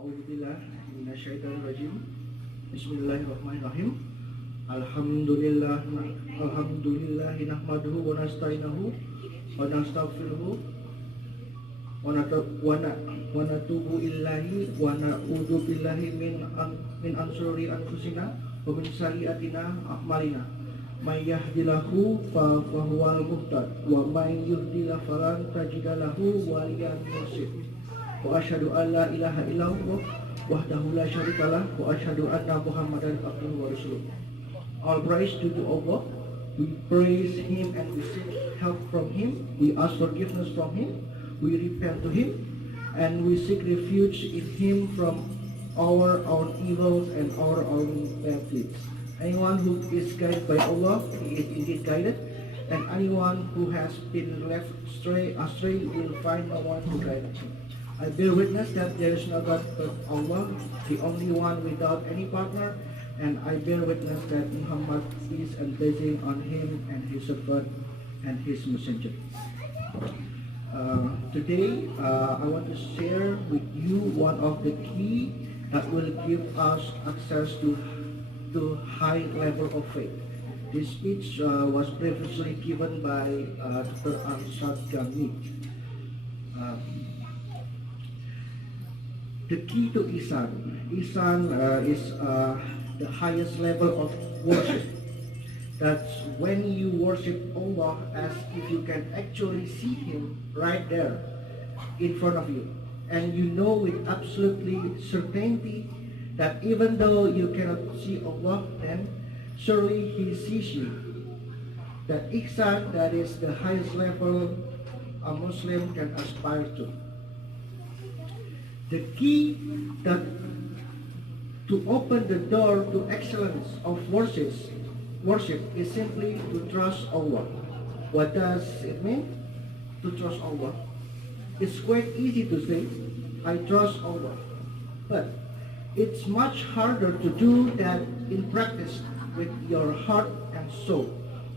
A'udzubillah minasyaitonirrajim. Bismillahirrahmanirrahim. Alhamdulillah nahmaduhu wa nasta'inuhu wa nastaghfiruhu wa natubu illahi wa na'udzu billahi min ansuri anfusina wa min sayyiatina a'malina. May yahdihillahu fa huwal muhtad wa may yudlil falan tajida lahu waliyan mursyid. Wa asyhadu an la ilaha illallah wahdahu la syarikalah wa asyhadu anna Muhammadan abduhu wa rasuluh. All praise to Allah. We praise Him and we seek help from Him. We ask forgiveness from Him. We repent to Him and we seek refuge in Him from our own evils and our own bad deeds. Anyone who is guided by Allah, he is indeed guided, and anyone who has been left astray will find no one to guide him. I bear witness that there is no God but Allah, the only one without any partner, and I bear witness that Muhammad is and blessing on him and his servant and his messenger. Today, I want to share with you one of the key that will give us access to high level of faith. This speech was previously given by Dr. Arshad Gami. The key to Ihsan. Ihsan is the highest level of worship. That's when you worship Allah as if you can actually see Him right there in front of you. And you know with absolutely certainty that even though you cannot see Allah, then surely He sees you. That ihsan, that is the highest level a Muslim can aspire to. The key that to open the door to excellence of worship is simply to trust Allah. What does it mean? To trust Allah. It's quite easy to say, I trust Allah. But it's much harder to do that in practice with your heart and soul,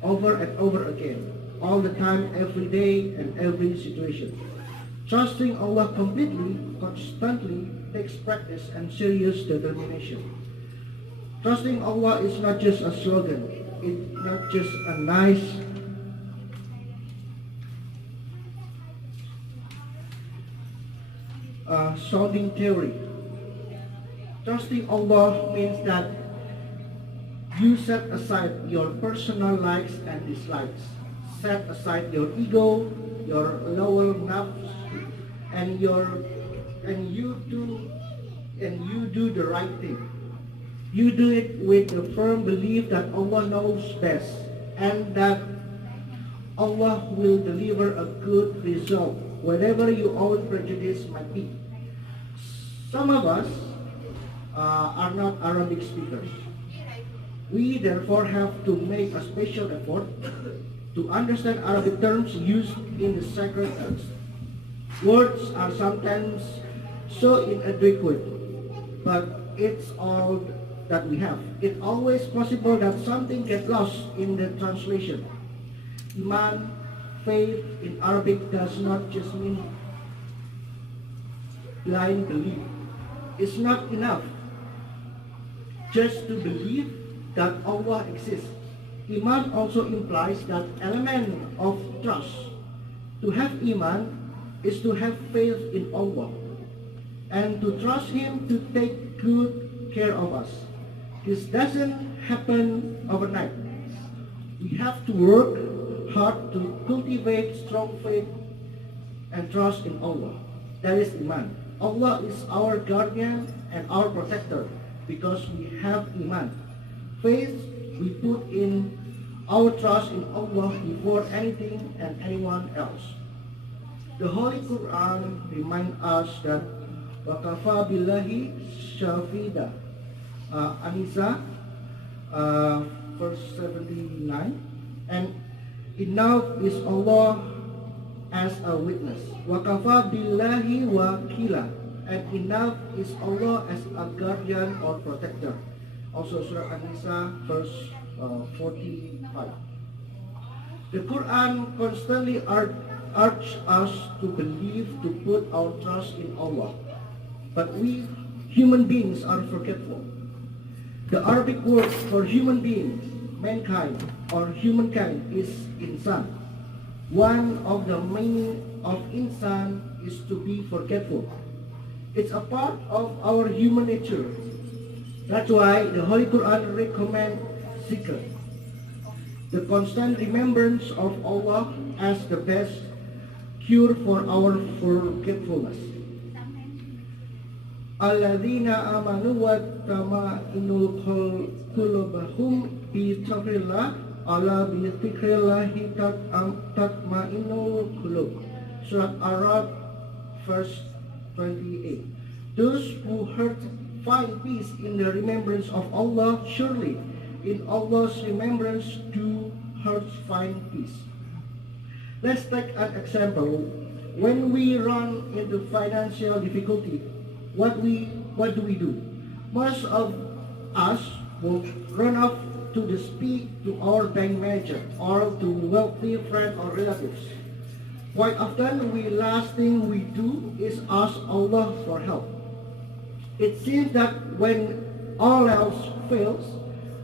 over and over again, all the time, every day, and every situation. Trusting Allah completely, constantly, takes practice and serious determination. Trusting Allah is not just a slogan, it's not just a nice sounding theory. Trusting Allah means that you set aside your personal likes and dislikes, set aside your ego, your lower nafs, and you do the right thing. You do it with the firm belief that Allah knows best and that Allah will deliver a good result, whatever your own prejudice might be. Some of us are not Arabic speakers. We therefore have to make a special effort to understand Arabic terms used in the sacred text. Words are sometimes so inadequate, but it's all that we have. It's always possible that something gets lost in the translation. Iman, faith in Arabic does not just mean blind belief. It's not enough just to believe that Allah exists. Iman also implies that element of trust. To have Iman is to have faith in Allah and to trust Him to take good care of us. This doesn't happen overnight. We have to work hard to cultivate strong faith and trust in Allah. That is Iman. Allah is our guardian and our protector because we have Iman. Faith, we put in our trust in Allah before anything and anyone else. The Holy Quran reminds us that وَكَفَى بِاللَّهِ شَهِيدًا. An-Nisa, verse 79. And enough is Allah as a witness. وَكَفَى بِاللَّهِ وَكِيلًا. And enough is Allah as a guardian or protector. Also Surah An-Nisa, verse 45. The Quran constantly urges us to believe, to put our trust in Allah. But we human beings are forgetful. The Arabic word for human beings, mankind, or humankind is insan. One of the meaning of insan is to be forgetful. It's a part of our human nature. That's why the Holy Quran recommends zikr, the constant remembrance of Allah, as the best cure for our forgetfulness. Alladzina amanu wa tama'inul qulubahum bi dzikrillah ala bi dzikrillahi tatma'inul qulub. Surat Arab verse 28. Those who find peace in the remembrance of Allah, surely in Allah's remembrance do hearts find peace. Let's take an example. When we run into financial difficulty, what do we do? Most of us will run off to speak to our bank manager or to wealthy friend or relatives. Quite often, the last thing we do is ask Allah for help. It seems that when all else fails,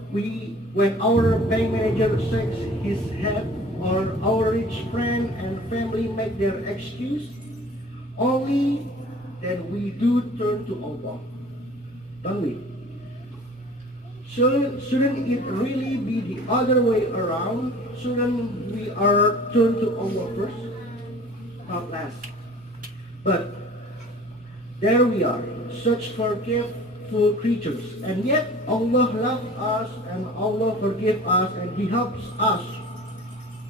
when our bank manager shakes his head or our rich friend and family make their excuse, only then we do turn to Allah, don't we? Shouldn't it really be the other way around? Shouldn't we turn to Allah first, not last? But there we are, such forgetful creatures, and yet Allah loves us and Allah forgives us and He helps us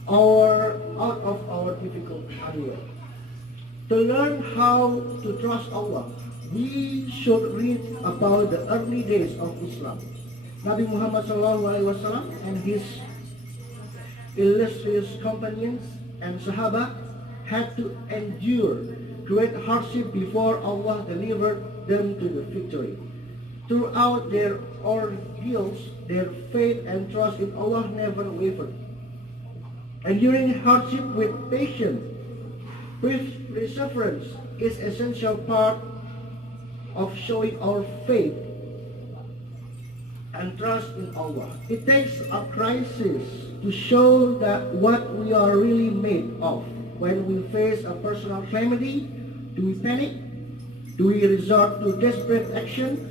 out of our difficult anyway. To learn how to trust Allah, we should read about the early days of Islam. Nabi Muhammad SAW and his illustrious companions and Sahaba had to endure great hardship before Allah delivered them to the victory. Throughout their ordeals, their faith and trust in Allah never wavered. Enduring hardship with patience, perseverance is an essential part of showing our faith and trust in Allah. It takes a crisis to show that what we are really made of. When we face a personal calamity, do we panic? Do we resort to desperate action?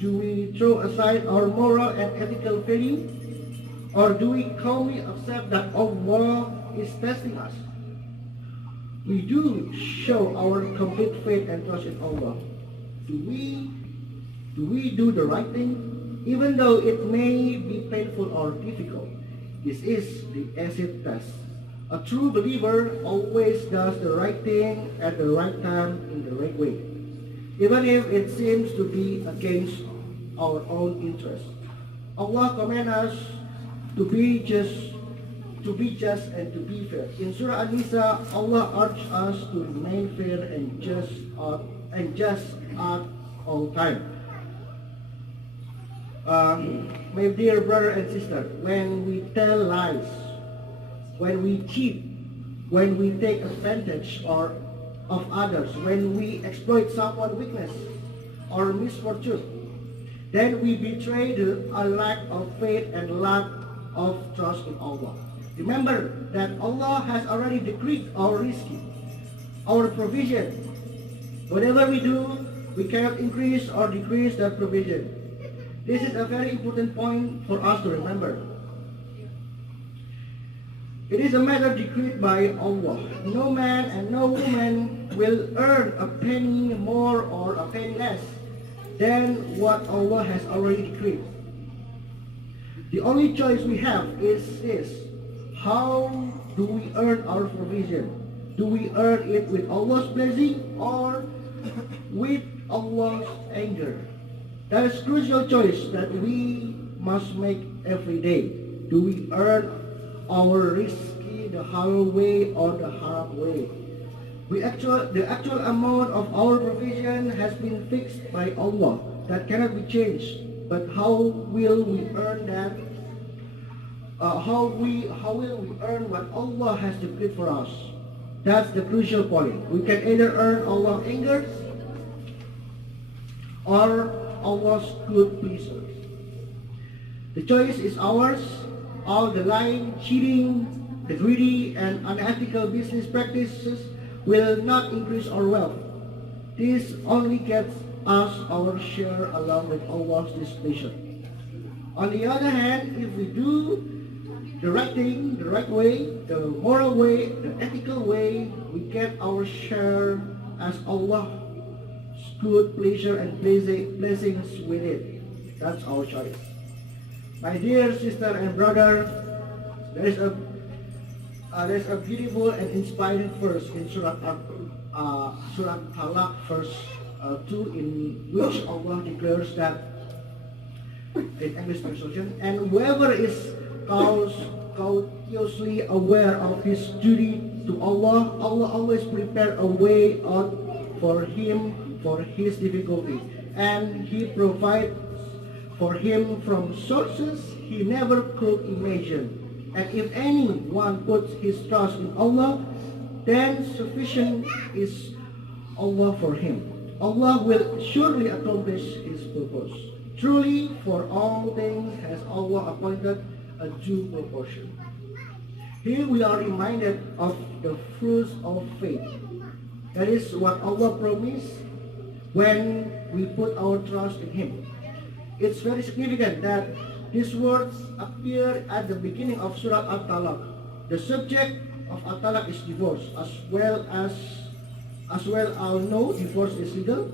Do we throw aside our moral and ethical value? Or do we calmly accept that Allah is testing us? We do show our complete faith and trust in Allah. Do we do the right thing? Even though it may be painful or difficult, this is the acid test. A true believer always does the right thing at the right time in the right way, even if it seems to be against our own interest. Allah commands us to be just and to be fair. In Surah An-Nisa, Allah urges us to remain fair and just at all time. My dear brother and sister, when we tell lies, when we cheat, when we take advantage of others, when we exploit someone's weakness or misfortune, then we betray a lack of faith and lack of trust in Allah. Remember that Allah has already decreed our risk, our provision. Whatever we do, we cannot increase or decrease that provision. This is a very important point for us to remember. It is a matter decreed by Allah. No man and no woman will earn a penny more or a penny less than what Allah has already decreed. The only choice we have is this: how do we earn our provision? Do we earn it with Allah's blessing or with Allah's anger? That is a crucial choice that we must make every day. Do we earn our risky the halal way or the haram way? The actual amount of our provision has been fixed by Allah. That cannot be changed. But how will we earn that? How will we earn what Allah has decreed for us? That's the crucial point. We can either earn Allah's anger or Allah's good pleasure. The choice is ours. All the lying, cheating, the greedy and unethical business practices will not increase our wealth. This only gets us our share along with Allah's displeasure. On the other hand, if we do the right thing, the right way, the moral way, the ethical way, we get our share as Allah's good pleasure and blessings with it. That's our choice. My dear sister and brother, there's a beautiful and inspiring verse in Surah Talaq, verse 2, in which Allah declares that, in English translation, and whoever is consciously aware of his duty to Allah, Allah always prepare a way out for him for his difficulty, and He provides for him from sources he never could imagine. And if anyone puts his trust in Allah, then sufficient is Allah for him. Allah will surely accomplish His purpose. Truly, for all things has Allah appointed a due proportion. Here we are reminded of the fruits of faith. That is what Allah promised when we put our trust in Him. It's very significant that these words appear at the beginning of Surah Al-Talaq. The subject of Al-Talaq is divorce, as well I'll know divorce is legal.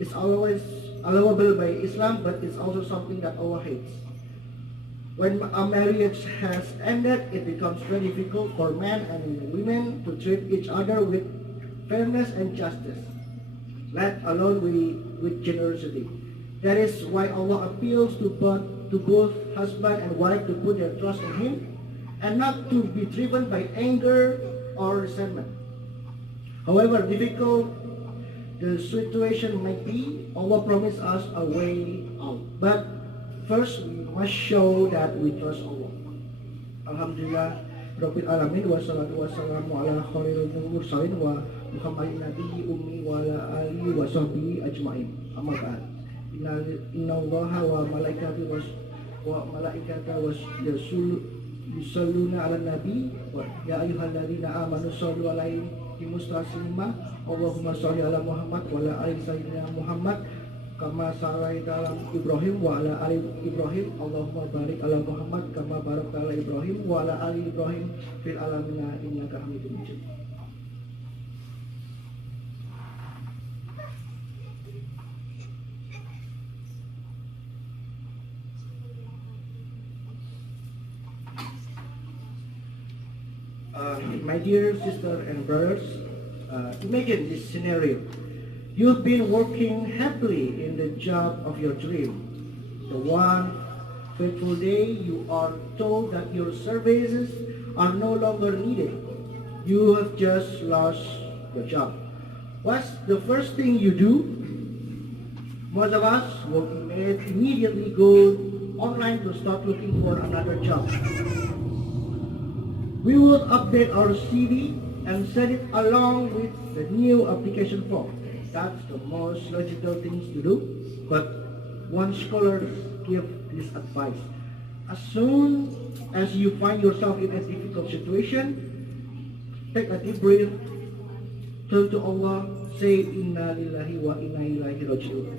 It's always allowable by Islam, but it's also something that Allah hates. When a marriage has ended, it becomes very difficult for men and women to treat each other with fairness and justice, let alone with generosity. That is why Allah appeals to both husband and wife to put their trust in Him and not to be driven by anger or resentment. However difficult the situation might be, Allah promised us a way out. But first, we must show that we trust Allah. Alhamdulillah, Rabbil Alamin, wa salatu wa salamu ala khairil mursalin wa Muhammadin nabiyyi ummi wa ala alihi wa sahbihi ajma'in. Amma ba'd. Inna Allaha wa malaikatahu yusalluna ala nabi wa ya ayyuhalladzina amanu sallu alaihi bimustaslima. Allahumma shalli ala Muhammad wa ala ali sayyidina Muhammad kama sallaita ala Ibrahim wa ala ali Ibrahim. Allahumma barik ala Muhammad kama barakta ala Ibrahim wa ala ali Ibrahim fil alamin innaka Hamidum Majid. My dear sister and brothers, imagine this scenario. You've been working happily in the job of your dream. The one fateful day you are told that your services are no longer needed. You have just lost your job. What's the first thing you do? Most of us will immediately go online to start looking for another job. We will update our CV and send it along with the new application form. That's the most logical things to do. But one scholar gives this advice. As soon as you find yourself in a difficult situation, take a deep breath, turn to Allah, say Inna lillahi wa inna ilaihi raji'un.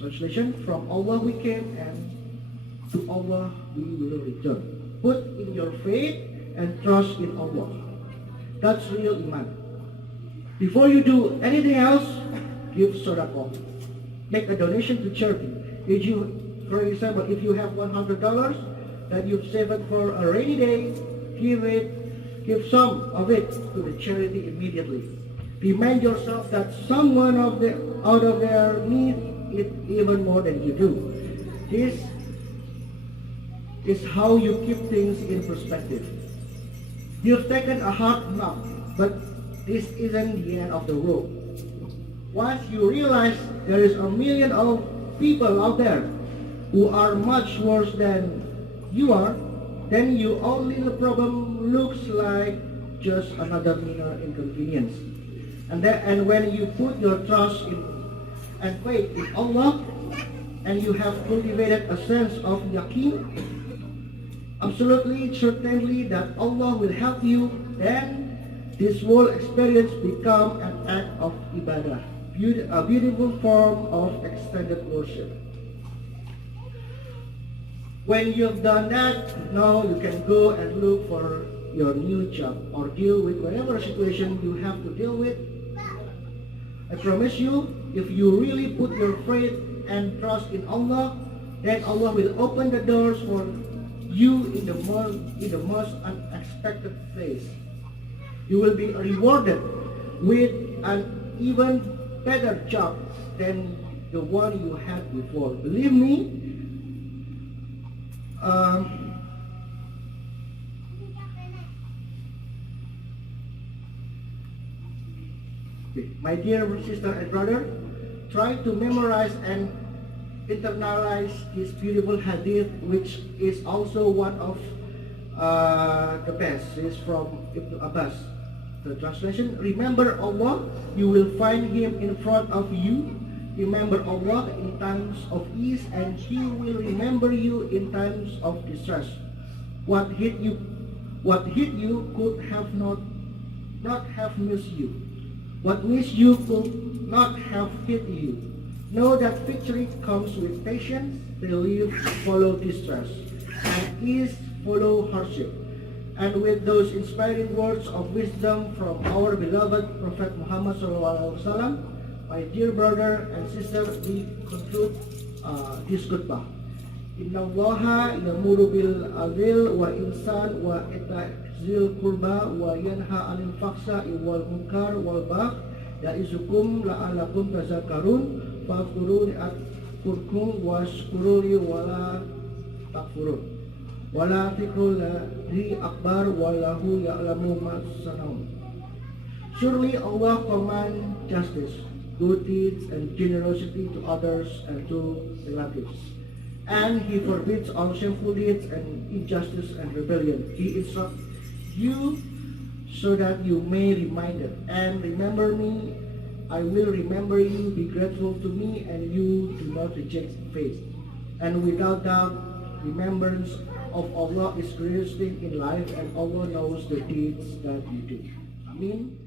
Translation: from Allah we came and to Allah we will return. Put in your faith and trust in Allah. That's real iman. Before you do anything else, give sadaqah. Make a donation to charity. For example, if you have $100 that you've saved for a rainy day, give some of it to the charity immediately. Remind yourself that someone out there needs it even more than you do. This is how you keep things in perspective. You've taken a hard knock, but this isn't the end of the road. Once you realize there is a million of people out there who are much worse than you are, then your only problem looks like just another minor inconvenience. And when you put your trust and faith in Allah, and you have cultivated a sense of yaqeen, absolutely certainly that Allah will help you, then this whole experience become an act of ibadah, a beautiful form of extended worship. When you've done that, now you can go and look for your new job or deal with whatever situation you have to deal with. I promise you, if you really put your faith and trust in Allah, then Allah will open the doors for you in the most unexpected place. You will be rewarded with an even better job than the one you had before. Believe me, my dear sister and brother, try to memorize and internalize this beautiful hadith, which is also one of the best. It's from Ibn Abbas. The translation: remember Allah, you will find Him in front of you. Remember Allah in times of ease, and He will remember you in times of distress. What hit you could have not have missed you. What missed you could not have hit you. Know that victory comes with patience, relief follow distress, and ease follow hardship. And with those inspiring words of wisdom from our beloved Prophet Muhammad SAW, my dear brother and sister, we conclude this khutbah. Inna Allaha yamuru bil adil wa insan wa ita'zil kurba wa yanha anil faksa'i wal munkar wal bagh ya'izukum la'alakum tazakkarun fa'furuni atkurkum washkuruni wala takfurun wala fikrullahi akbar wallahu ya'lamu ma sana'un. Surely Allah commands justice, good deeds, and generosity to others and to relatives. And He forbids all shameful deeds and injustice and rebellion. He instructs you so that you may remind it. And remember me, I will remember you, be grateful to me, and you do not reject faith. And without doubt, remembrance of Allah is greatest thing in life, and Allah knows the deeds that you do. Amin.